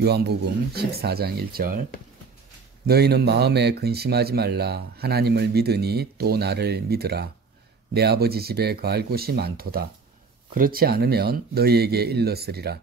요한복음 14장 1절. 너희는 마음에 근심하지 말라. 하나님을 믿으니 또 나를 믿으라. 내 아버지 집에 거할 곳이 많도다. 그렇지 않으면 너희에게 일렀으리라.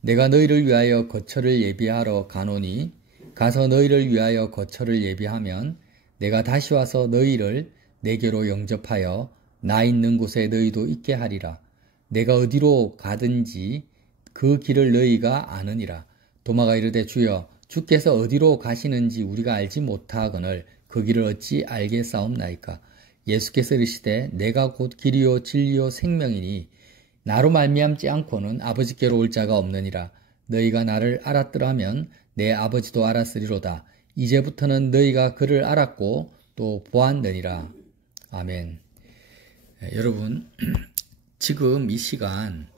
내가 너희를 위하여 거처를 예비하러 가노니 가서 너희를 위하여 거처를 예비하면 내가 다시 와서 너희를 내게로 영접하여 나 있는 곳에 너희도 있게 하리라. 내가 어디로 가든지 그 길을 너희가 아느니라. 도마가 이르되 주여 주께서 어디로 가시는지 우리가 알지 못하거늘 그 길을 어찌 알겠사옵나이까. 예수께서 이르시되 내가 곧 길이요 진리요 생명이니 나로 말미암지 않고는 아버지께로 올 자가 없느니라. 너희가 나를 알았더라면 내 아버지도 알았으리로다. 이제부터는 너희가 그를 알았고 또 보았느니라. 아멘. 여러분, 지금 이 시간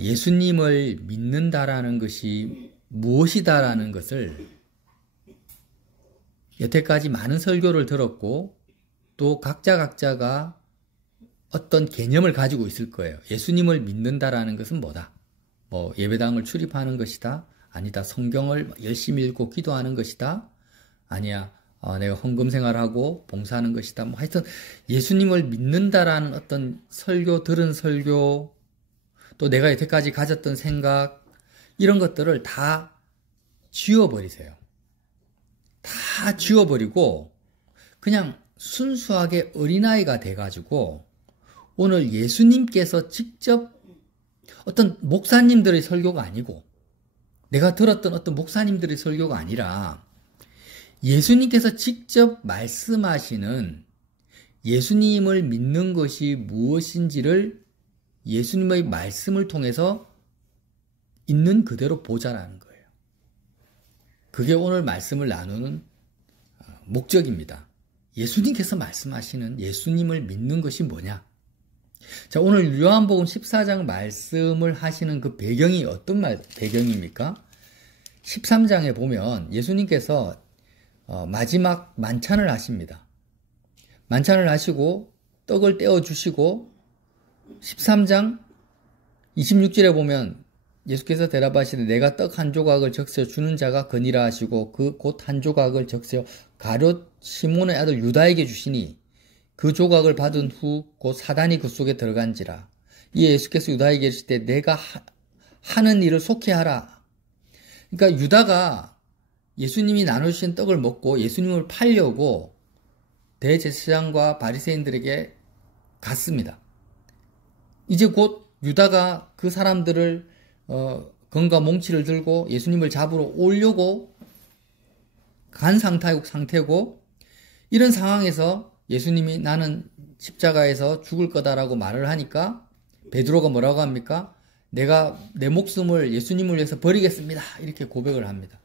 예수님을 믿는다라는 것이 무엇이다라는 것을 여태까지 많은 설교를 들었고 또 각자가 어떤 개념을 가지고 있을 거예요. 예수님을 믿는다라는 것은 뭐다? 예배당을 출입하는 것이다? 아니다. 성경을 열심히 읽고 기도하는 것이다? 아니야. 내가 헌금 생활하고 봉사하는 것이다. 하여튼 예수님을 믿는다라는 어떤 설교, 들은 설교, 또 내가 여태까지 가졌던 생각, 이런 것들을 다 지워버리세요. 다 지워버리고 그냥 순수하게 어린아이가 돼가지고 오늘 예수님께서 직접 어떤 목사님들의 설교가 아니고 내가 들었던 어떤 목사님들의 설교가 아니라 예수님께서 직접 말씀하시는 예수님을 믿는 것이 무엇인지를 예수님의 말씀을 통해서 있는 그대로 보자라는 거예요. 그게 오늘 말씀을 나누는 목적입니다. 예수님께서 말씀하시는 예수님을 믿는 것이 뭐냐? 자, 오늘 요한복음 14장 말씀을 하시는 그 배경이 어떤 배경입니까? 13장에 보면 예수님께서 마지막 만찬을 하십니다. 만찬을 하시고 떡을 떼어주시고 13장 26절에 보면 예수께서 대답하시되 내가 떡 한 조각을 적셔 주는 자가 거니라 하시고 그 곧 한 조각을 적셔 가룟 시몬의 아들 유다에게 주시니 그 조각을 받은 후 곧 사단이 그 속에 들어간지라. 이에 예수께서 유다에게 이르시되 내가 하는 일을 속히 하라. 그러니까 유다가 예수님이 나눠주신 떡을 먹고 예수님을 팔려고 대제사장과 바리새인들에게 갔습니다. 이제 곧 유다가 그 사람들을 건과 몽치를 들고 예수님을 잡으러 오려고 간 상태고 이런 상황에서 예수님이 나는 십자가에서 죽을 거다라고 말을 하니까 베드로가 뭐라고 합니까? 내가 내 목숨을 예수님을 위해서 버리겠습니다. 이렇게 고백을 합니다.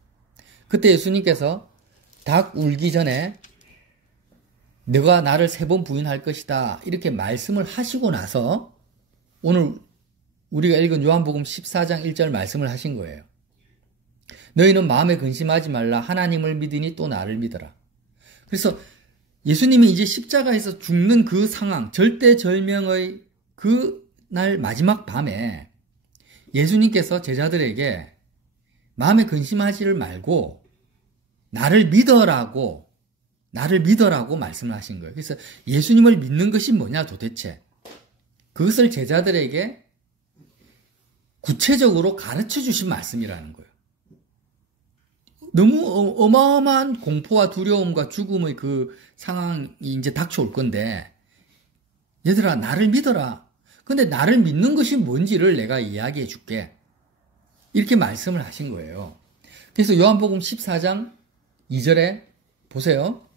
그때 예수님께서 닭 울기 전에 너가 나를 3번 부인할 것이다. 이렇게 말씀을 하시고 나서 오늘 우리가 읽은 요한복음 14장 1절 말씀을 하신 거예요. 너희는 마음에 근심하지 말라. 하나님을 믿으니 또 나를 믿어라. 그래서 예수님이 이제 십자가에서 죽는 그 상황, 절대절명의 그 날 마지막 밤에 예수님께서 제자들에게 마음에 근심하지를 말고 나를 믿어라고 말씀을 하신 거예요. 그래서 예수님을 믿는 것이 뭐냐 도대체. 그것을 제자들에게 구체적으로 가르쳐 주신 말씀이라는 거예요. 너무 어마어마한 공포와 두려움과 죽음의 그 상황이 이제 닥쳐올 건데, 얘들아, 나를 믿어라. 근데 나를 믿는 것이 뭔지를 내가 이야기해 줄게. 이렇게 말씀을 하신 거예요. 그래서 요한복음 14장 2절에 보세요.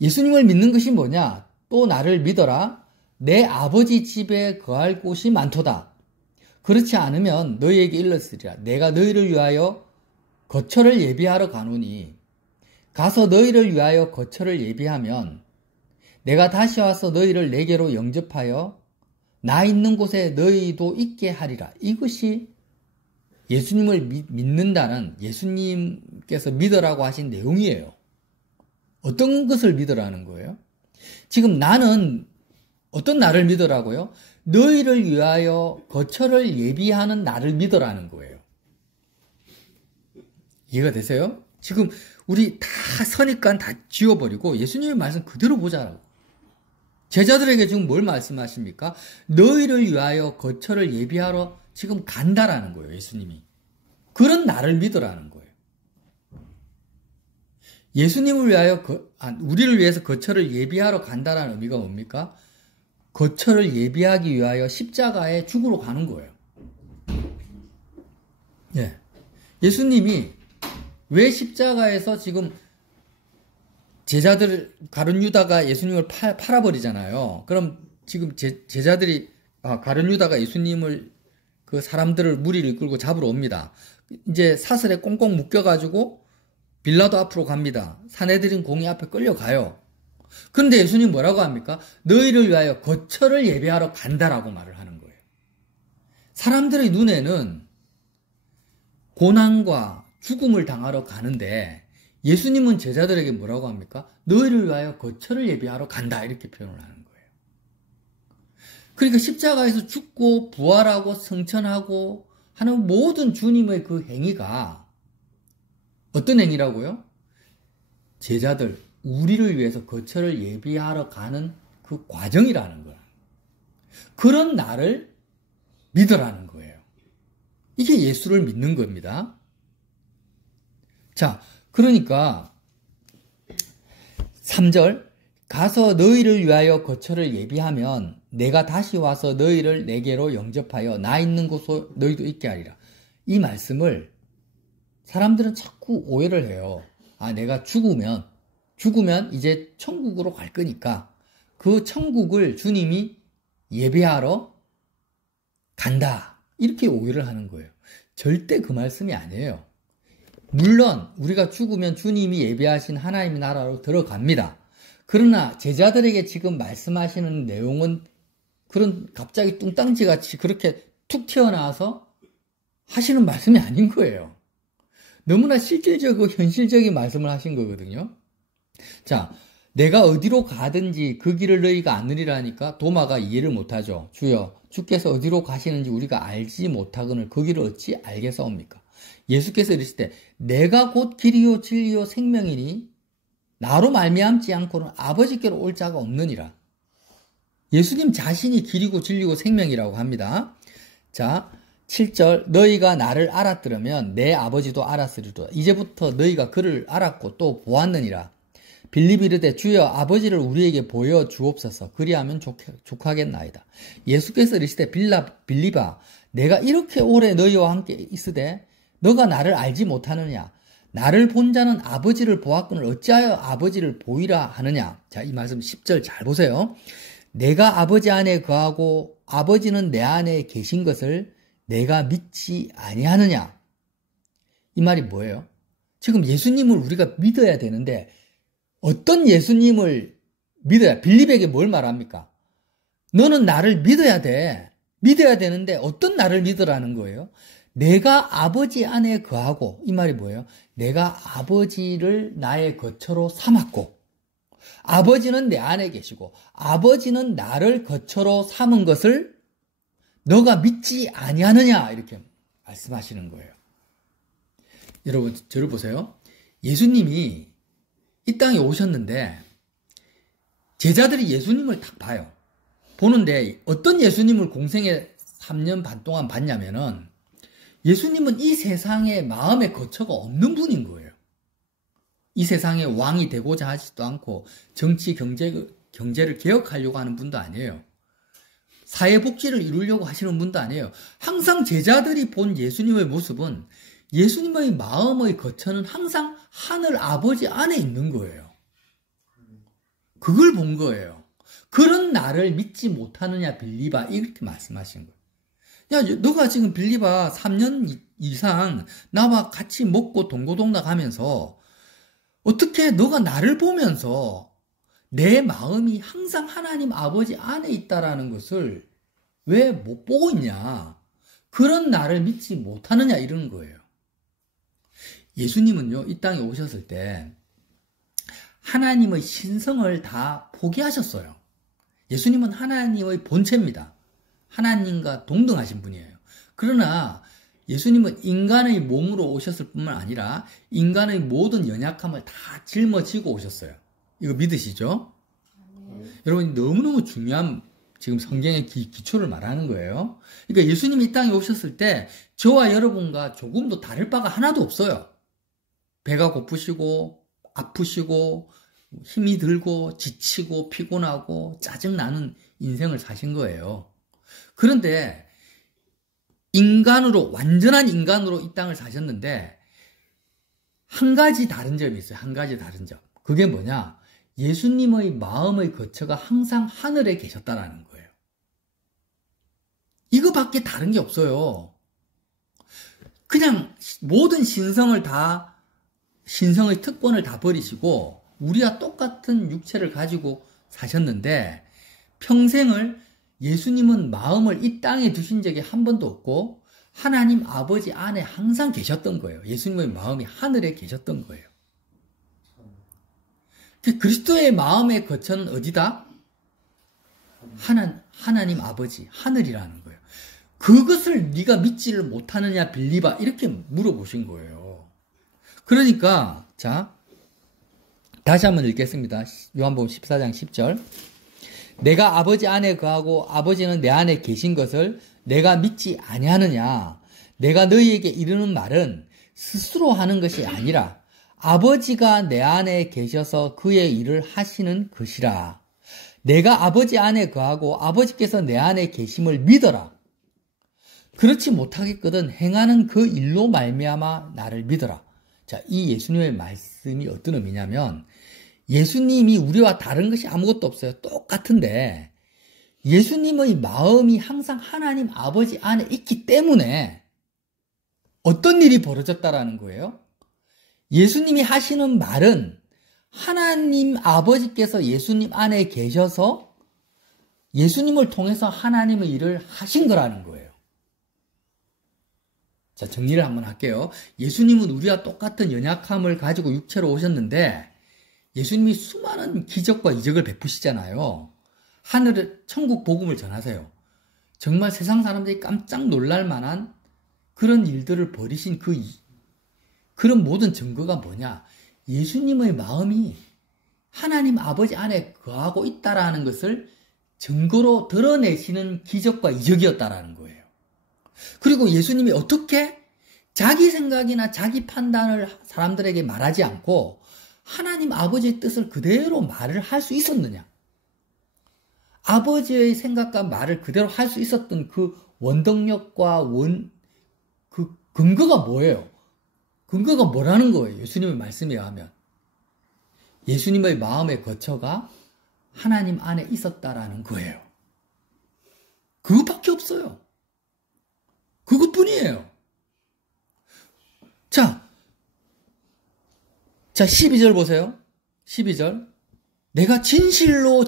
예수님을 믿는 것이 뭐냐? 또 나를 믿어라. 내 아버지 집에 거할 곳이 많도다. 그렇지 않으면 너희에게 일렀으리라. 내가 너희를 위하여 거처를 예비하러 가노니 가서 너희를 위하여 거처를 예비하면 내가 다시 와서 너희를 내게로 영접하여 나 있는 곳에 너희도 있게 하리라. 이것이 예수님을 믿는다는 예수님께서 믿으라고 하신 내용이에요. 어떤 것을 믿으라는 거예요? 지금 나는 어떤 나를 믿으라고요? 너희를 위하여 거처를 예비하는 나를 믿으라는 거예요. 이해가 되세요? 지금 우리 다 선입관 다 지워버리고 예수님의 말씀 그대로 보자라고. 제자들에게 지금 뭘 말씀하십니까? 너희를 위하여 거처를 예비하러 지금 간다라는 거예요, 예수님이. 그런 나를 믿으라는 거예요. 예수님을 위하여, 우리를 위해서 거처를 예비하러 간다라는 의미가 뭡니까? 거처를 예비하기 위하여 십자가에 죽으러 가는 거예요. 예. 예수님이 왜 십자가에서 지금 제자들, 가룟 유다가 예수님을 팔아버리잖아요. 그럼 지금 제자들이, 가룟 유다가 예수님을, 그 사람들을 무리를 이끌고 잡으러 옵니다. 이제 사슬에 꽁꽁 묶여가지고 빌라도 앞으로 갑니다. 사내들인 공의 앞에 끌려가요. 그런데 예수님 뭐라고 합니까? 너희를 위하여 거처를 예배하러 간다라고 말을 하는 거예요. 사람들의 눈에는 고난과 죽음을 당하러 가는데 예수님은 제자들에게 뭐라고 합니까? 너희를 위하여 거처를 예비하러 간다 이렇게 표현을 하는 거예요. 그러니까 십자가에서 죽고 부활하고 승천하고 하는 모든 주님의 그 행위가 어떤 행위라고요? 제자들, 우리를 위해서 거처를 예비하러 가는 그 과정이라는 거야. 그런 나를 믿으라는 거예요. 이게 예수를 믿는 겁니다. 자, 그러니까 3절 가서 너희를 위하여 거처를 예비하면 내가 다시 와서 너희를 내게로 영접하여 나 있는 곳에 너희도 있게 하리라. 이 말씀을 사람들은 자꾸 오해를 해요. 내가 죽으면 이제 천국으로 갈 거니까 그 천국을 주님이 예배하러 간다. 이렇게 오해를 하는 거예요. 절대 그 말씀이 아니에요. 물론 우리가 죽으면 주님이 예배하신 하나님의 나라로 들어갑니다. 그러나 제자들에게 지금 말씀하시는 내용은 그런 갑자기 뚱땅지같이 그렇게 툭 튀어나와서 하시는 말씀이 아닌 거예요. 너무나 실질적이고 현실적인 말씀을 하신 거거든요. 자, 내가 어디로 가든지 그 길을 너희가 아느리라니까 도마가 이해를 못하죠. 주여, 주께서 어디로 가시는지 우리가 알지 못하거늘 그 길을 어찌 알겠사옵니까? 예수께서 이르실 때 내가 곧 길이요 진리요 생명이니 나로 말미암지 않고는 아버지께로 올 자가 없느니라. 예수님 자신이 길이고 진리고 생명이라고 합니다. 자, 7절 너희가 나를 알았더라면 내 아버지도 알았으리로다. 이제부터 너희가 그를 알았고 또 보았느니라. 빌립이 이르되 주여 아버지를 우리에게 보여 주옵소서. 그리하면 족하겠나이다. 예수께서 이르시되 빌립아 내가 이렇게 오래 너희와 함께 있으되 너가 나를 알지 못하느냐? 나를 본 자는 아버지를 보았거늘 어찌하여 아버지를 보이라 하느냐? 자, 이 말씀 10절 잘 보세요. 내가 아버지 안에 거하고 아버지는 내 안에 계신 것을 내가 믿지 아니하느냐? 이 말이 뭐예요? 지금 예수님을 우리가 믿어야 되는데 어떤 예수님을 믿어야, 빌립에게 뭘 말합니까? 너는 나를 믿어야 돼. 믿어야 되는데 어떤 나를 믿으라는 거예요? 내가 아버지 안에 거하고, 이 말이 뭐예요? 내가 아버지를 나의 거처로 삼았고 아버지는 내 안에 계시고 아버지는 나를 거처로 삼은 것을 너가 믿지 아니하느냐 이렇게 말씀하시는 거예요. 여러분 저를 보세요. 예수님이 이 땅에 오셨는데 제자들이 예수님을 딱 봐요. 보는데 어떤 예수님을 공생에 3년 반 동안 봤냐면은 예수님은 이 세상에 마음의 거처가 없는 분인 거예요. 이 세상에 왕이 되고자 하지도 않고 정치 경제를 개혁하려고 하는 분도 아니에요. 사회복지를 이루려고 하시는 분도 아니에요. 항상 제자들이 본 예수님의 모습은 예수님의 마음의 거처는 항상 하늘 아버지 안에 있는 거예요. 그걸 본 거예요. 그런 나를 믿지 못하느냐 빌립아 이렇게 말씀하신 거예요. 야, 너가 지금 빌립아 3년 이상 나와 같이 먹고 동고동락 하면서 어떻게 너가 나를 보면서 내 마음이 항상 하나님 아버지 안에 있다라는 것을 왜 못 보고 있냐? 그런 나를 믿지 못하느냐 이런 거예요. 예수님은요, 이 땅에 오셨을 때 하나님의 신성을 다 포기하셨어요. 예수님은 하나님의 본체입니다. 하나님과 동등하신 분이에요. 그러나 예수님은 인간의 몸으로 오셨을 뿐만 아니라 인간의 모든 연약함을 다 짊어지고 오셨어요. 이거 믿으시죠? 여러분, 너무너무 중요한 지금 성경의 기초를 말하는 거예요. 그러니까 예수님이 이 땅에 오셨을 때 저와 여러분과 조금도 다를 바가 하나도 없어요. 배가 고프시고 아프시고 힘이 들고 지치고 피곤하고 짜증나는 인생을 사신 거예요. 그런데 인간으로, 완전한 인간으로 이 땅을 사셨는데 한 가지 다른 점이 있어요. 한 가지 다른 점. 그게 뭐냐? 예수님의 마음의 거처가 항상 하늘에 계셨다라는 거예요. 이거밖에 다른 게 없어요. 그냥 모든 신성의 특권을 다 버리시고 우리와 똑같은 육체를 가지고 사셨는데 평생을 예수님은 마음을 이 땅에 두신 적이 한 번도 없고 하나님 아버지 안에 항상 계셨던 거예요. 예수님의 마음이 하늘에 계셨던 거예요. 그리스도의 마음의 거처는 어디다? 하나님 아버지, 하늘이라는 거예요. 그것을 네가 믿지를 못하느냐 빌리바 이렇게 물어보신 거예요. 그러니까 자 다시 한번 읽겠습니다. 요한복음 14장 10절. 내가 아버지 안에 거하고 아버지는 내 안에 계신 것을 내가 믿지 아니하느냐. 내가 너희에게 이르는 말은 스스로 하는 것이 아니라 아버지가 내 안에 계셔서 그의 일을 하시는 것이라. 내가 아버지 안에 거하고 아버지께서 내 안에 계심을 믿어라. 그렇지 못하겠거든 행하는 그 일로 말미암아 나를 믿어라. 자, 이 예수님의 말씀이 어떤 의미냐면 예수님이 우리와 다른 것이 아무것도 없어요. 똑같은데 예수님의 마음이 항상 하나님 아버지 안에 있기 때문에 어떤 일이 벌어졌다라는 거예요? 예수님이 하시는 말은 하나님 아버지께서 예수님 안에 계셔서 예수님을 통해서 하나님의 일을 하신 거라는 거예요. 자, 정리를 한번 할게요. 예수님은 우리와 똑같은 연약함을 가지고 육체로 오셨는데 예수님이 수많은 기적과 이적을 베푸시잖아요. 하늘을, 천국 복음을 전하세요. 정말 세상 사람들이 깜짝 놀랄 만한 그런 일들을 벌이신 그런 모든 증거가 뭐냐? 예수님의 마음이 하나님 아버지 안에 거하고 있다라는 것을 증거로 드러내시는 기적과 이적이었다라는 거예요. 그리고 예수님이 어떻게 자기 생각이나 자기 판단을 사람들에게 말하지 않고 하나님 아버지의 뜻을 그대로 말을 할 수 있었느냐? 아버지의 생각과 말을 그대로 할 수 있었던 그 원동력과 그 근거가 뭐예요? 근거가 뭐라는 거예요? 예수님의 말씀에 의하면. 예수님의 마음의 거처가 하나님 안에 있었다라는 거예요. 그것밖에 없어요. 그것뿐이에요. 자, 12절 보세요. 12절. 내가 진실로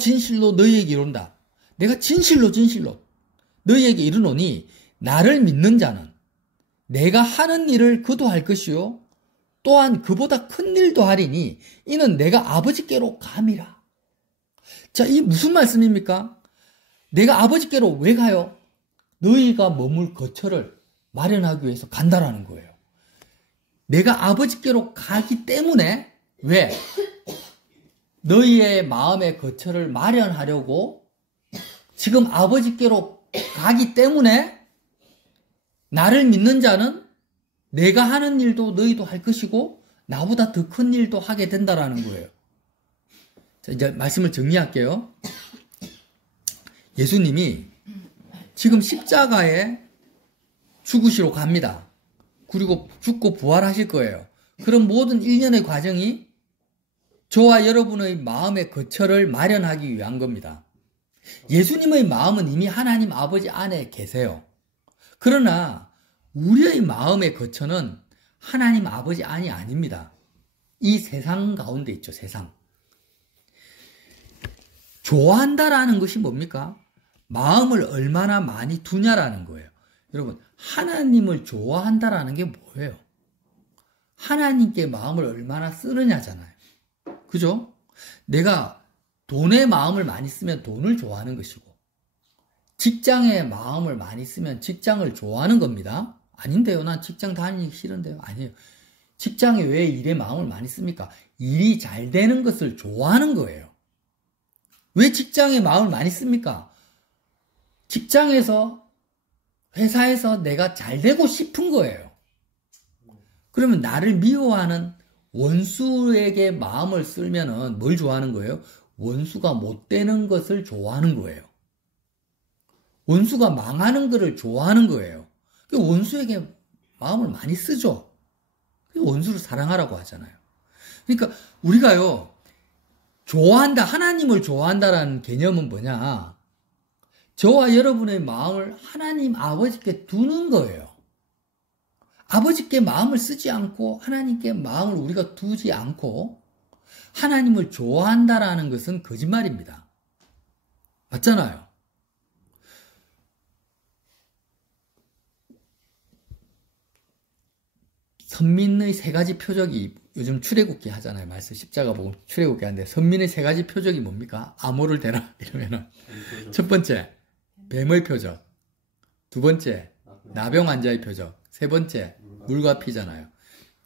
너희에게 이른다. 내가 진실로 너희에게 이르노니 나를 믿는 자는 내가 하는 일을 그도 할 것이요 또한 그보다 큰 일도 하리니 이는 내가 아버지께로 감이라. 자, 이 무슨 말씀입니까? 내가 아버지께로 왜 가요? 너희가 머물 거처를 마련하기 위해서 간다라는 거예요. 내가 아버지께로 가기 때문에 왜? 너희의 마음의 거처를 마련하려고 지금 아버지께로 가기 때문에 나를 믿는 자는 내가 하는 일도 너희도 할 것이고 나보다 더 큰 일도 하게 된다라는 거예요. 자, 이제 말씀을 정리할게요. 예수님이 지금 십자가에 죽으시러 갑니다. 그리고 죽고 부활하실 거예요. 그런 모든 일련의 과정이 저와 여러분의 마음의 거처를 마련하기 위한 겁니다. 예수님의 마음은 이미 하나님 아버지 안에 계세요. 그러나 우리의 마음의 거처는 하나님 아버지 안이 아닙니다. 이 세상 가운데 있죠, 세상. 좋아한다라는 것이 뭡니까? 마음을 얼마나 많이 두냐라는 거예요. 여러분, 하나님을 좋아한다라는 게 뭐예요? 하나님께 마음을 얼마나 쓰느냐잖아요. 그죠? 내가 돈에 마음을 많이 쓰면 돈을 좋아하는 것이고 직장에 마음을 많이 쓰면 직장을 좋아하는 겁니다. 아닌데요. 난 직장 다니기 싫은데요. 아니에요. 직장에 왜 일에 마음을 많이 씁니까? 일이 잘 되는 것을 좋아하는 거예요. 왜 직장에 마음을 많이 씁니까? 직장에서, 회사에서 내가 잘 되고 싶은 거예요. 그러면 나를 미워하는 원수에게 마음을 쓰면은 뭘 좋아하는 거예요? 원수가 못 되는 것을 좋아하는 거예요. 원수가 망하는 것을 좋아하는 거예요. 원수에게 마음을 많이 쓰죠. 원수를 사랑하라고 하잖아요. 그러니까 우리가요, 좋아한다, 하나님을 좋아한다라는 개념은 뭐냐? 저와 여러분의 마음을 하나님 아버지께 두는 거예요. 아버지께 마음을 쓰지 않고 하나님께 마음을 우리가 두지 않고 하나님을 좋아한다라는 것은 거짓말입니다. 맞잖아요. 선민의 세 가지 표적이 요즘 출애굽기 하잖아요. 말씀 십자가 보고 출애굽기 하는데 선민의 세 가지 표적이 뭡니까? 암호를 대라 이러면은 첫 번째 뱀의 표적, 두 번째 나병 환자의 표적, 세 번째 물과 피잖아요.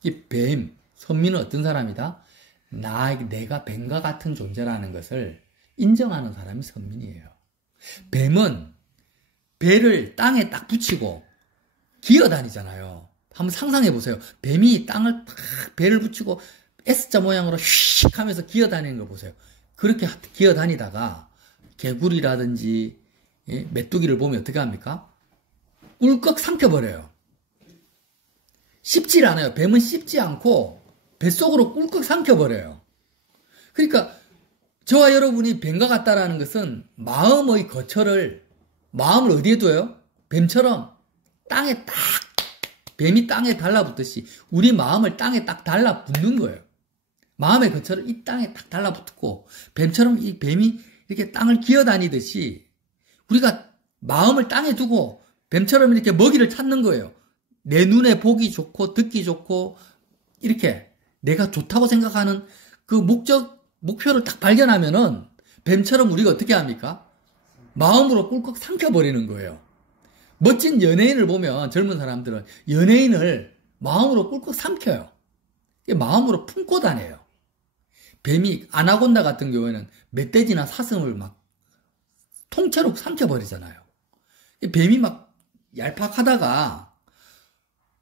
이 뱀, 선민은 어떤 사람이다? 내가 뱀과 같은 존재라는 것을 인정하는 사람이 선민이에요. 뱀은 배를 땅에 딱 붙이고 기어다니잖아요. 한번 상상해 보세요. 뱀이 땅을 딱 배를 붙이고 S자 모양으로 휙 하면서 기어다니는 거 보세요. 그렇게 기어다니다가 개구리라든지 메뚜기를 보면 어떻게 합니까? 꿀꺽 삼켜버려요. 씹질 않아요. 뱀은 씹지 않고 뱃속으로 꿀꺽 삼켜버려요. 그러니까 저와 여러분이 뱀과 같다라는 것은 마음의 거처를, 마음을 어디에 둬요? 뱀처럼 땅에 딱, 뱀이 땅에 달라붙듯이 우리 마음을 땅에 딱 달라붙는 거예요. 마음의 거처를 이 땅에 딱 달라붙고 뱀처럼 이 뱀이 이렇게 땅을 기어다니듯이 우리가 마음을 땅에 두고 뱀처럼 이렇게 먹이를 찾는 거예요. 내 눈에 보기 좋고 듣기 좋고 이렇게 내가 좋다고 생각하는 그 목표를 딱 발견하면은 뱀처럼 우리가 어떻게 합니까? 마음으로 꿀꺽 삼켜버리는 거예요. 멋진 연예인을 보면 젊은 사람들은 연예인을 마음으로 꿀꺽 삼켜요. 마음으로 품고 다녀요. 뱀이 아나곤다 같은 경우에는 멧돼지나 사슴을 막 통째로 삼켜버리잖아요. 뱀이 막 얄팍하다가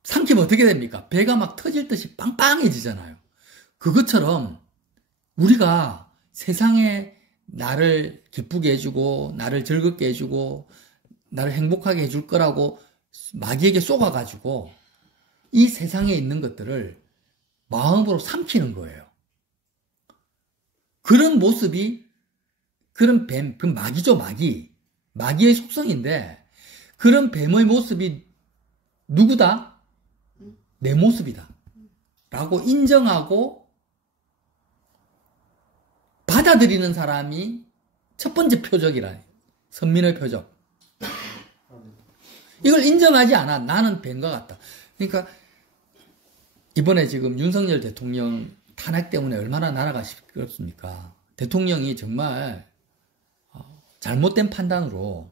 삼키면 어떻게 됩니까? 배가 막 터질 듯이 빵빵해지잖아요. 그것처럼 우리가 세상에 나를 기쁘게 해주고 나를 즐겁게 해주고 나를 행복하게 해줄 거라고 마귀에게 쏘아가지고 이 세상에 있는 것들을 마음으로 삼키는 거예요. 그런 모습이 그런 뱀, 그 마귀죠, 마귀. 마귀의 속성인데 그런 뱀의 모습이 누구다? 내 모습이다. 라고 인정하고 받아들이는 사람이 첫 번째 표적이라. 선민의 표적. 이걸 인정하지 않아. 나는 뱀과 같다. 그러니까 이번에 지금 윤석열 대통령 탄핵 때문에 얼마나 나라가 시끄럽습니까? 대통령이 정말 잘못된 판단으로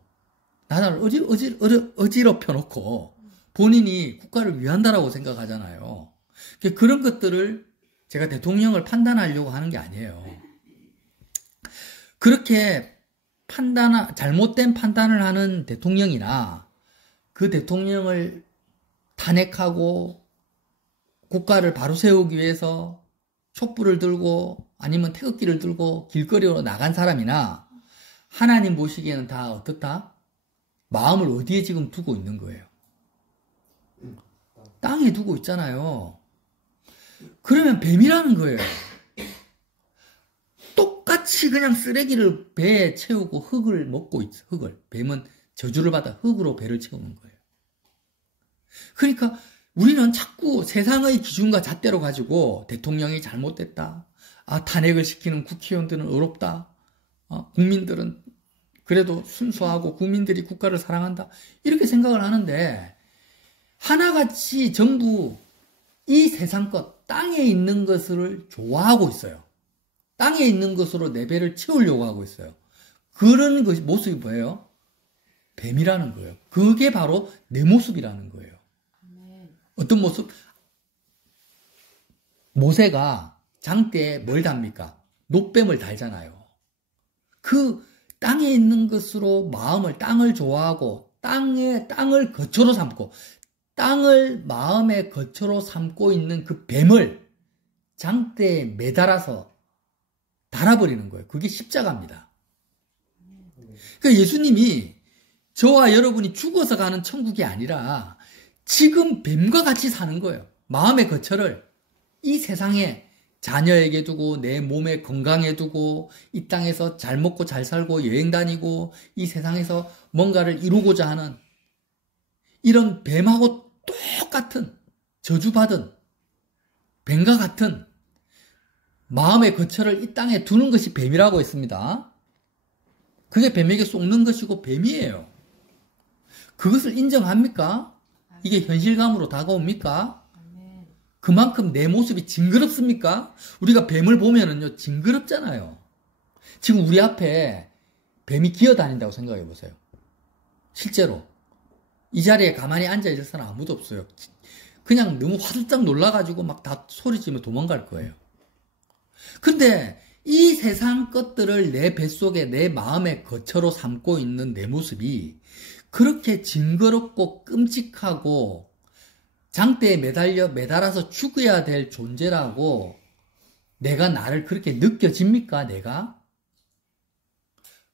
나라를 어지럽혀 놓고 본인이 국가를 위한다라고 생각하잖아요. 그런 것들을 제가 대통령을 판단하려고 하는 게 아니에요. 그렇게 잘못된 판단을 하는 대통령이나 그 대통령을 탄핵하고 국가를 바로 세우기 위해서 촛불을 들고 아니면 태극기를 들고 길거리로 나간 사람이나 하나님 보시기에는 다 어떻다? 마음을 어디에 지금 두고 있는 거예요? 땅에 두고 있잖아요. 그러면 뱀이라는 거예요. 똑같이 그냥 쓰레기를 배에 채우고 흙을 먹고 있어. 흙을. 뱀은 저주를 받아 흙으로 배를 채우는 거예요. 그러니까 우리는 자꾸 세상의 기준과 잣대로 가지고 대통령이 잘못됐다. 탄핵을 시키는 국회의원들은 어렵다. 국민들은 그래도 순수하고 국민들이 국가를 사랑한다. 이렇게 생각을 하는데 하나같이 전부 이 세상 것, 땅에 있는 것을 좋아하고 있어요. 땅에 있는 것으로 내 배를 채우려고 하고 있어요. 그런 것이 모습이 뭐예요? 뱀이라는 거예요. 그게 바로 내 모습이라는 거예요. 어떤 모습? 모세가 장대에 뭘 답니까? 놋뱀을 달잖아요. 그 땅에 있는 것으로 땅을 좋아하고 땅을 거처로 삼고 땅을 마음의 거처로 삼고 있는 그 뱀을 장대에 매달아서 달아버리는 거예요. 그게 십자가입니다. 그러니까 예수님이 저와 여러분이 죽어서 가는 천국이 아니라 지금 뱀과 같이 사는 거예요. 마음의 거처를 이 세상에 자녀에게 두고 내 몸에 건강에 두고 이 땅에서 잘 먹고 잘 살고 여행 다니고 이 세상에서 뭔가를 이루고자 하는 이런 뱀하고 똑같은 저주받은 뱀과 같은 마음의 거처를 이 땅에 두는 것이 뱀이라고 했습니다. 그게 뱀에게 속는 것이고 뱀이에요. 그것을 인정합니까? 이게 현실감으로 다가옵니까? 그만큼 내 모습이 징그럽습니까? 우리가 뱀을 보면은요, 징그럽잖아요. 지금 우리 앞에 뱀이 기어다닌다고 생각해 보세요. 실제로. 이 자리에 가만히 앉아있을 사람 아무도 없어요. 그냥 너무 화들짝 놀라가지고 막 다 소리치며 도망갈 거예요. 근데 이 세상 것들을 내 뱃속에 내 마음의 거처로 삼고 있는 내 모습이 그렇게 징그럽고 끔찍하고 장대에 매달아서 죽어야 될 존재라고 내가 나를 그렇게 느껴집니까? 내가?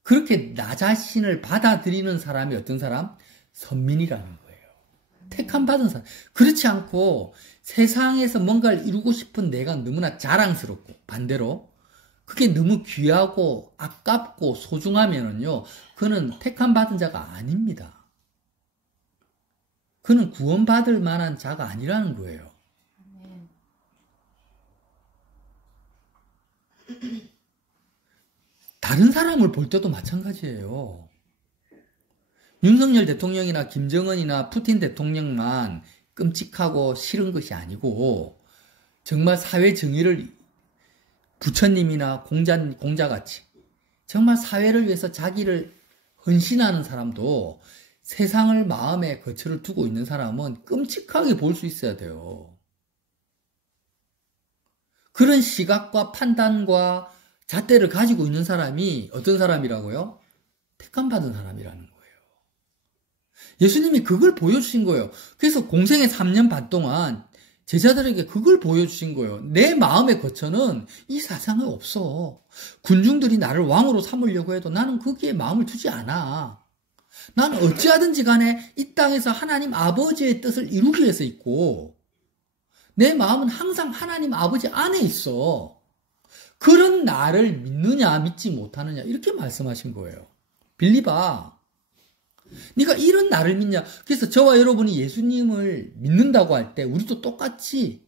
그렇게 나 자신을 받아들이는 사람이 어떤 사람? 선민이라는 거예요. 택함 받은 사람. 그렇지 않고 세상에서 뭔가를 이루고 싶은 내가 너무나 자랑스럽고 반대로 그게 너무 귀하고 아깝고 소중하면은요, 그는 택함 받은 자가 아닙니다. 그는 구원받을 만한 자가 아니라는 거예요. 다른 사람을 볼 때도 마찬가지예요. 윤석열 대통령이나 김정은이나 푸틴 대통령만 끔찍하고 싫은 것이 아니고 정말 사회 정의를 부처님이나 공자같이 정말 사회를 위해서 자기를 헌신하는 사람도 세상을 마음에 거처를 두고 있는 사람은 끔찍하게 볼 수 있어야 돼요. 그런 시각과 판단과 잣대를 가지고 있는 사람이 어떤 사람이라고요? 택함받은 사람이라는 거예요. 예수님이 그걸 보여주신 거예요. 그래서 공생의 3년 반 동안 제자들에게 그걸 보여주신 거예요. 내 마음의 거처는 이 세상에 없어. 군중들이 나를 왕으로 삼으려고 해도 나는 거기에 마음을 두지 않아. 나는 어찌하든지 간에 이 땅에서 하나님 아버지의 뜻을 이루기 위해서 있고 내 마음은 항상 하나님 아버지 안에 있어. 그런 나를 믿느냐 믿지 못하느냐 이렇게 말씀하신 거예요. 빌리바. 네가 이런 나를 믿냐. 그래서 저와 여러분이 예수님을 믿는다고 할 때 우리도 똑같이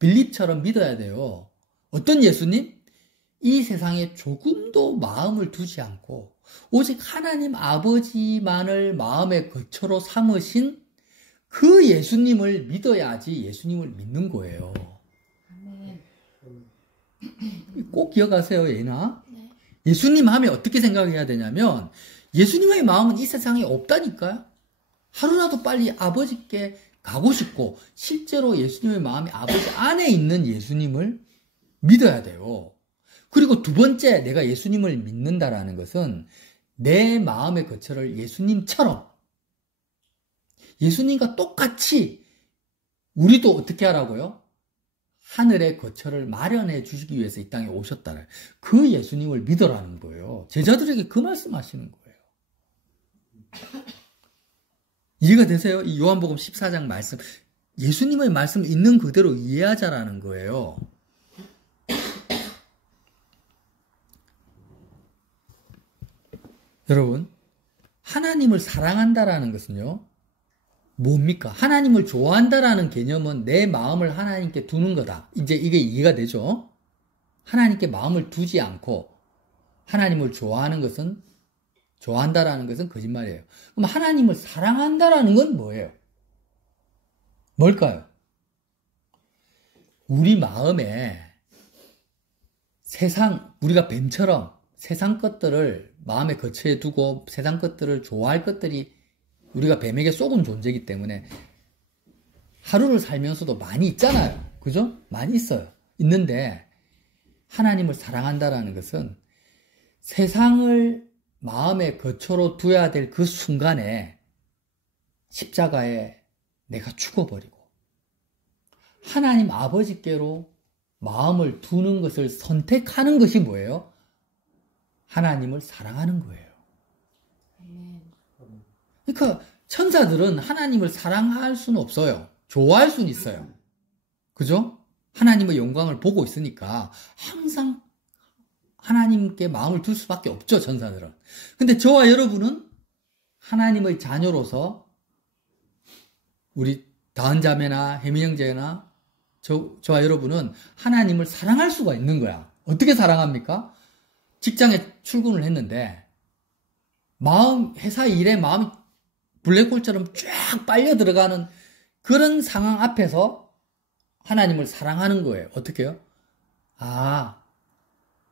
빌립처럼 믿어야 돼요. 어떤 예수님? 이 세상에 조금도 마음을 두지 않고 오직 하나님 아버지만을 마음의 거처로 삼으신 그 예수님을 믿어야지 예수님을 믿는 거예요. 꼭 기억하세요, 얘나. 예수님 하면 어떻게 생각해야 되냐면 예수님의 마음은 이 세상에 없다니까요. 하루라도 빨리 아버지께 가고 싶고 실제로 예수님의 마음이 아버지 안에 있는 예수님을 믿어야 돼요. 그리고 두 번째 내가 예수님을 믿는다라는 것은 내 마음의 거처를 예수님처럼 예수님과 똑같이 우리도 어떻게 하라고요? 하늘의 거처를 마련해 주시기 위해서 이 땅에 오셨다는 그 예수님을 믿으라는 거예요. 제자들에게 그 말씀하시는 거예요. 이해가 되세요? 이 요한복음 14장 말씀 예수님의 말씀 있는 그대로 이해하자라는 거예요. 여러분, 하나님을 사랑한다라는 것은요, 뭡니까? 하나님을 좋아한다라는 개념은 내 마음을 하나님께 두는 거다. 이제 이게 이해가 되죠? 하나님께 마음을 두지 않고 하나님을 좋아한다라는 것은 거짓말이에요. 그럼 하나님을 사랑한다라는 건 뭐예요? 뭘까요? 우리 마음에 우리가 뱀처럼 세상 것들을 마음에 거처에 두고 세상 것들을 좋아할 것들이 우리가 뱀에게 속은 존재이기 때문에 하루를 살면서도 많이 있잖아요. 그죠? 많이 있어요. 있는데 하나님을 사랑한다라는 것은 세상을 마음의 거처로 두어야 될 그 순간에 십자가에 내가 죽어버리고 하나님 아버지께로 마음을 두는 것을 선택하는 것이 뭐예요? 하나님을 사랑하는 거예요. 그러니까 천사들은 하나님을 사랑할 수는 없어요. 좋아할 수는 있어요. 그죠? 하나님의 영광을 보고 있으니까 항상 하나님께 마음을 둘 수밖에 없죠, 천사들은. 근데 저와 여러분은 하나님의 자녀로서 우리 다은자매나 혜민형제나 저와 여러분은 하나님을 사랑할 수가 있는 거야. 어떻게 사랑합니까? 직장에 출근을 했는데 회사 일에 마음이 블랙홀처럼 쫙 빨려 들어가는 그런 상황 앞에서 하나님을 사랑하는 거예요. 어떻게 해요?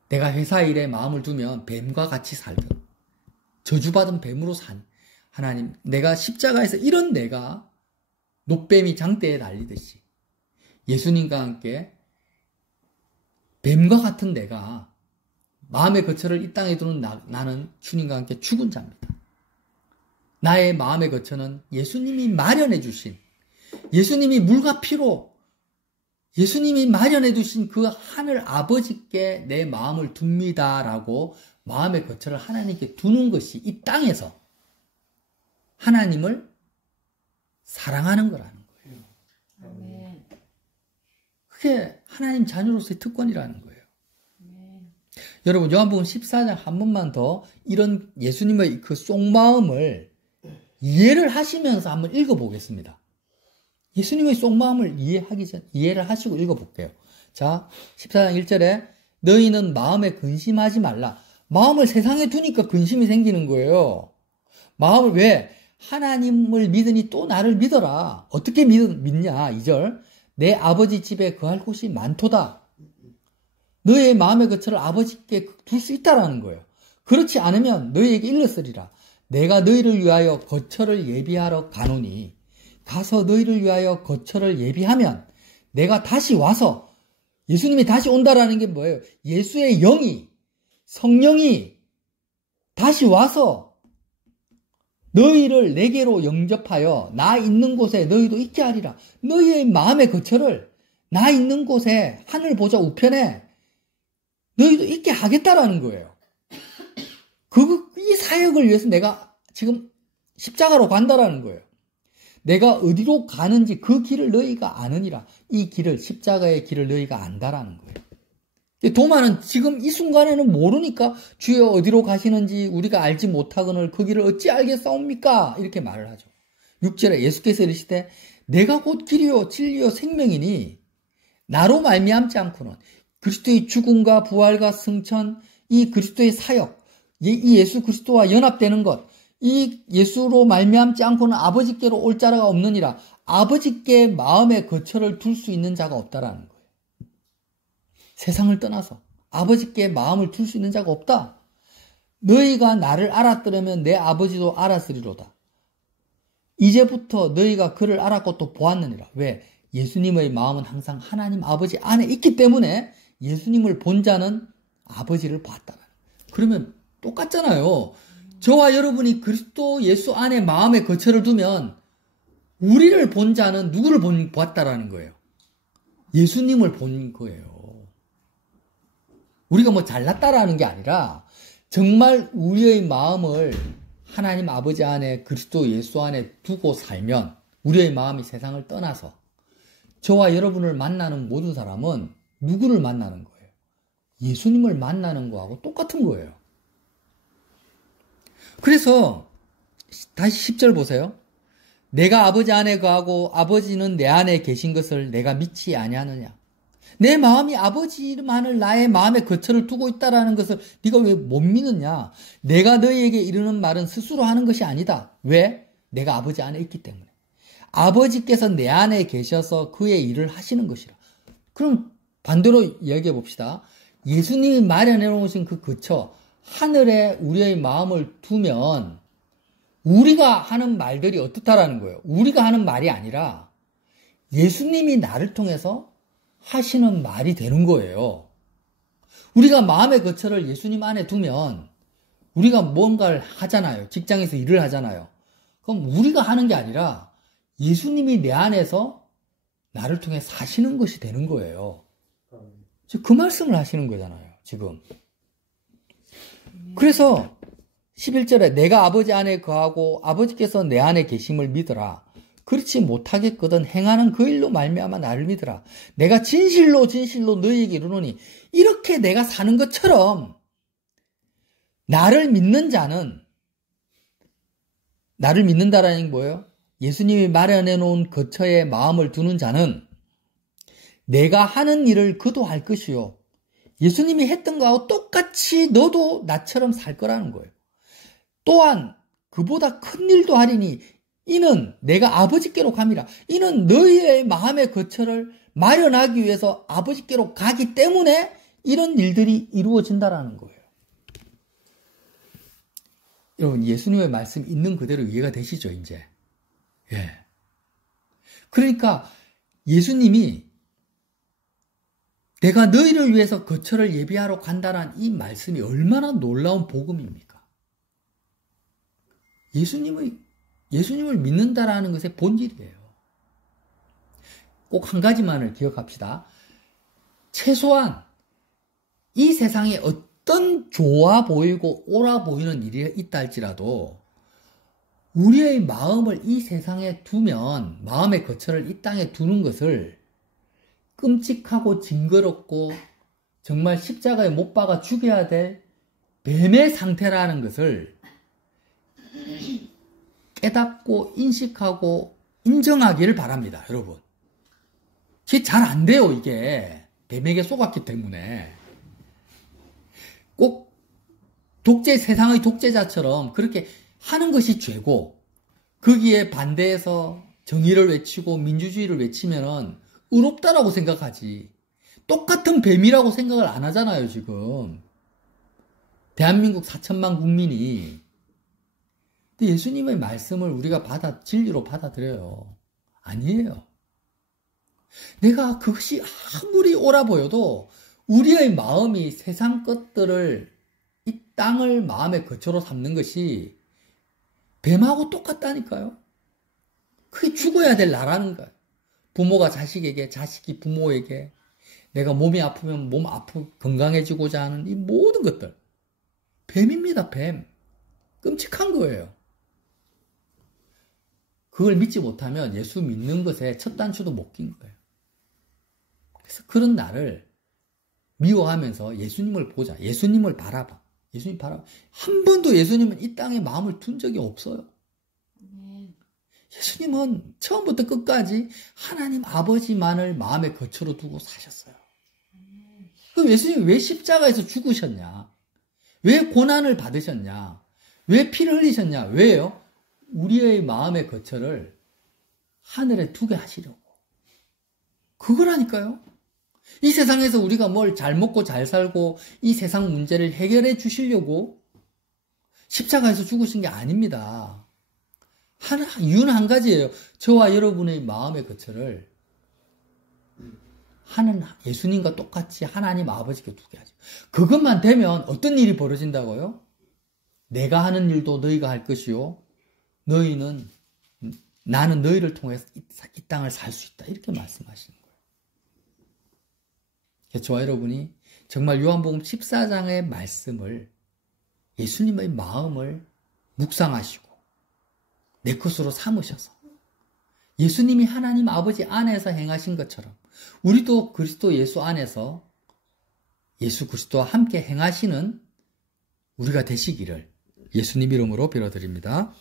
내가 회사 일에 마음을 두면 뱀과 같이 살든 저주받은 뱀으로 산 하나님, 내가 십자가에서 이런 내가 노뱀이 장대에 달리듯이 예수님과 함께 뱀과 같은 내가 마음의 거처를 이 땅에 두는 나는 주님과 함께 죽은 자입니다. 나의 마음의 거처는 예수님이 마련해 주신, 예수님이 물과 피로 예수님이 마련해 두신 그 하늘 아버지께 내 마음을 둡니다라고 마음의 거처를 하나님께 두는 것이 이 땅에서 하나님을 사랑하는 거라는 거예요. 아멘. 그게 하나님 자녀로서의 특권이라는 거예요. 여러분, 요한복음 14장 한 번만 더 이런 예수님의 그 속마음을 이해를 하시면서 한번 읽어보겠습니다. 예수님의 속마음을 이해를 하시고 읽어볼게요. 자, 14장 1절에 너희는 마음에 근심하지 말라. 마음을 세상에 두니까 근심이 생기는 거예요. 마음을 왜? 하나님을 믿으니 또 나를 믿어라. 어떻게 믿냐? 2절. 내 아버지 집에 거할 곳이 많도다. 너의 마음의 거처를 아버지께 둘 수 있다라는 거예요. 그렇지 않으면 너희에게 일렀으리라. 내가 너희를 위하여 거처를 예비하러 가노니 가서 너희를 위하여 거처를 예비하면 내가 다시 와서, 예수님이 다시 온다라는 게 뭐예요? 예수의 영이, 성령이 다시 와서 너희를 내게로 영접하여 나 있는 곳에 너희도 있게 하리라. 너희의 마음의 거처를 나 있는 곳에 하늘 보좌 우편에 너희도 있게 하겠다라는 거예요. 이 사역을 위해서 내가 지금 십자가로 간다라는 거예요. 내가 어디로 가는지 그 길을 너희가 아느니라. 이 길을, 십자가의 길을 너희가 안다라는 거예요. 도마는 지금 이 순간에는 모르니까 주여 어디로 가시는지 우리가 알지 못하거늘 그 길을 어찌 알겠사옵니까? 이렇게 말을 하죠. 6절에 예수께서 이르시되 내가 곧 길이요 진리요 생명이니 나로 말미암지 않고는 그리스도의 죽음과 부활과 승천, 이 그리스도의 사역, 이 예수 그리스도와 연합되는 것, 이 예수로 말미암지 않고는 아버지께로 올 자가 없느니라. 아버지께 마음의 거처를 둘 수 있는 자가 없다라는 거예요. 세상을 떠나서 아버지께 마음을 둘 수 있는 자가 없다. 너희가 나를 알았더라면 내 아버지도 알았으리로다. 이제부터 너희가 그를 알았고 또 보았느니라. 왜? 예수님의 마음은 항상 하나님 아버지 안에 있기 때문에 예수님을 본 자는 아버지를 봤다라는 거예요. 그러면 똑같잖아요. 저와 여러분이 그리스도 예수 안에 마음의 거처를 두면 우리를 본 자는 누구를 봤다라는 거예요? 예수님을 본 거예요. 우리가 뭐 잘났다라는 게 아니라 정말 우리의 마음을 하나님 아버지 안에 그리스도 예수 안에 두고 살면 우리의 마음이 세상을 떠나서 저와 여러분을 만나는 모든 사람은 누구를 만나는 거예요? 예수님을 만나는 거하고 똑같은 거예요. 그래서 다시 10절 보세요. 내가 아버지 안에 거하고 아버지는 내 안에 계신 것을 내가 믿지 아니하느냐. 내 마음이 아버지만을 나의 마음에 거처를 두고 있다라는 것을 네가 왜 못 믿느냐. 내가 너희에게 이르는 말은 스스로 하는 것이 아니다. 왜? 내가 아버지 안에 있기 때문에. 아버지께서 내 안에 계셔서 그의 일을 하시는 것이라. 그럼 반대로 이야기해 봅시다. 예수님이 마련해 놓으신 그 거처, 하늘에 우리의 마음을 두면 우리가 하는 말들이 어떻다라는 거예요. 우리가 하는 말이 아니라 예수님이 나를 통해서 하시는 말이 되는 거예요. 우리가 마음의 거처를 예수님 안에 두면 우리가 뭔가를 하잖아요. 직장에서 일을 하잖아요. 그럼 우리가 하는 게 아니라 예수님이 내 안에서 나를 통해 사시는 것이 되는 거예요. 그 말씀을 하시는 거잖아요, 지금. 그래서 11절에 내가 아버지 안에 거하고 아버지께서 내 안에 계심을 믿어라. 그렇지 못하겠거든 행하는 그 일로 말미암아 나를 믿어라. 내가 진실로 진실로 너희에게 이르노니 이렇게 내가 사는 것처럼 나를 믿는 자는, 나를 믿는다라는 게 뭐예요? 예수님이 마련해 놓은 거처에 마음을 두는 자는 내가 하는 일을 그도 할 것이요. 예수님이 했던 거하고 똑같이 너도 나처럼 살 거라는 거예요. 또한 그보다 큰 일도 하리니 이는 내가 아버지께로 감이라. 이는 너희의 마음의 거처를 마련하기 위해서 아버지께로 가기 때문에 이런 일들이 이루어진다라는 거예요. 여러분, 예수님의 말씀 있는 그대로 이해가 되시죠, 이제? 예. 그러니까 예수님이 내가 너희를 위해서 거처를 예비하러 간다는 이 말씀이 얼마나 놀라운 복음입니까? 예수님을 믿는다라는 것의 본질이에요. 꼭 한 가지만을 기억합시다. 최소한 이 세상에 어떤 좋아 보이고 옳아 보이는 일이 있다 할지라도 우리의 마음을 이 세상에 두면, 마음의 거처를 이 땅에 두는 것을 끔찍하고 징그럽고 정말 십자가에 못 박아 죽여야 될 뱀의 상태라는 것을 깨닫고 인식하고 인정하기를 바랍니다, 여러분. 이게 잘 안 돼요, 이게. 뱀에게 속았기 때문에. 꼭 세상의 독재자처럼 그렇게 하는 것이 죄고, 거기에 반대해서 정의를 외치고 민주주의를 외치면은 의롭다라고 생각하지. 똑같은 뱀이라고 생각을 안 하잖아요, 지금. 대한민국 4천만 국민이. 근데 예수님의 말씀을 우리가 진리로 받아들여요. 아니에요. 내가 그것이 아무리 옳아 보여도 우리의 마음이 세상 것들을, 이 땅을 마음의 거처로 삼는 것이 뱀하고 똑같다니까요. 그게 죽어야 될 나라는 거예요. 부모가 자식에게, 자식이 부모에게, 내가 몸이 아프면 건강해지고자 하는 이 모든 것들. 뱀입니다, 뱀. 끔찍한 거예요. 그걸 믿지 못하면 예수 믿는 것에 첫 단추도 못 낀 거예요. 그래서 그런 나를 미워하면서 예수님을 보자. 예수님을 바라봐. 예수님 바라봐. 한 번도 예수님은 이 땅에 마음을 둔 적이 없어요. 예수님은 처음부터 끝까지 하나님 아버지만을 마음의 거처로 두고 사셨어요. 그럼 예수님이 왜 십자가에서 죽으셨냐? 왜 고난을 받으셨냐? 왜 피를 흘리셨냐? 왜요? 우리의 마음의 거처를 하늘에 두게 하시려고. 그거라니까요. 이 세상에서 우리가 뭘 잘 먹고 잘 살고 이 세상 문제를 해결해 주시려고 십자가에서 죽으신 게 아닙니다. 이유는 한 가지예요. 저와 여러분의 마음의 거처를 예수님과 똑같이 하나님 아버지께 두게 하죠. 그것만 되면 어떤 일이 벌어진다고요? 내가 하는 일도 너희가 할 것이요. 나는 너희를 통해서 이 땅을 살 수 있다. 이렇게 말씀하시는 거예요. 저와 여러분이 정말 요한복음 14장의 말씀을, 예수님의 마음을 묵상하시고 내 것으로 삼으셔서 예수님이 하나님 아버지 안에서 행하신 것처럼 우리도 그리스도 예수 안에서 예수 그리스도와 함께 행하시는 우리가 되시기를 예수님 이름으로 빌어드립니다.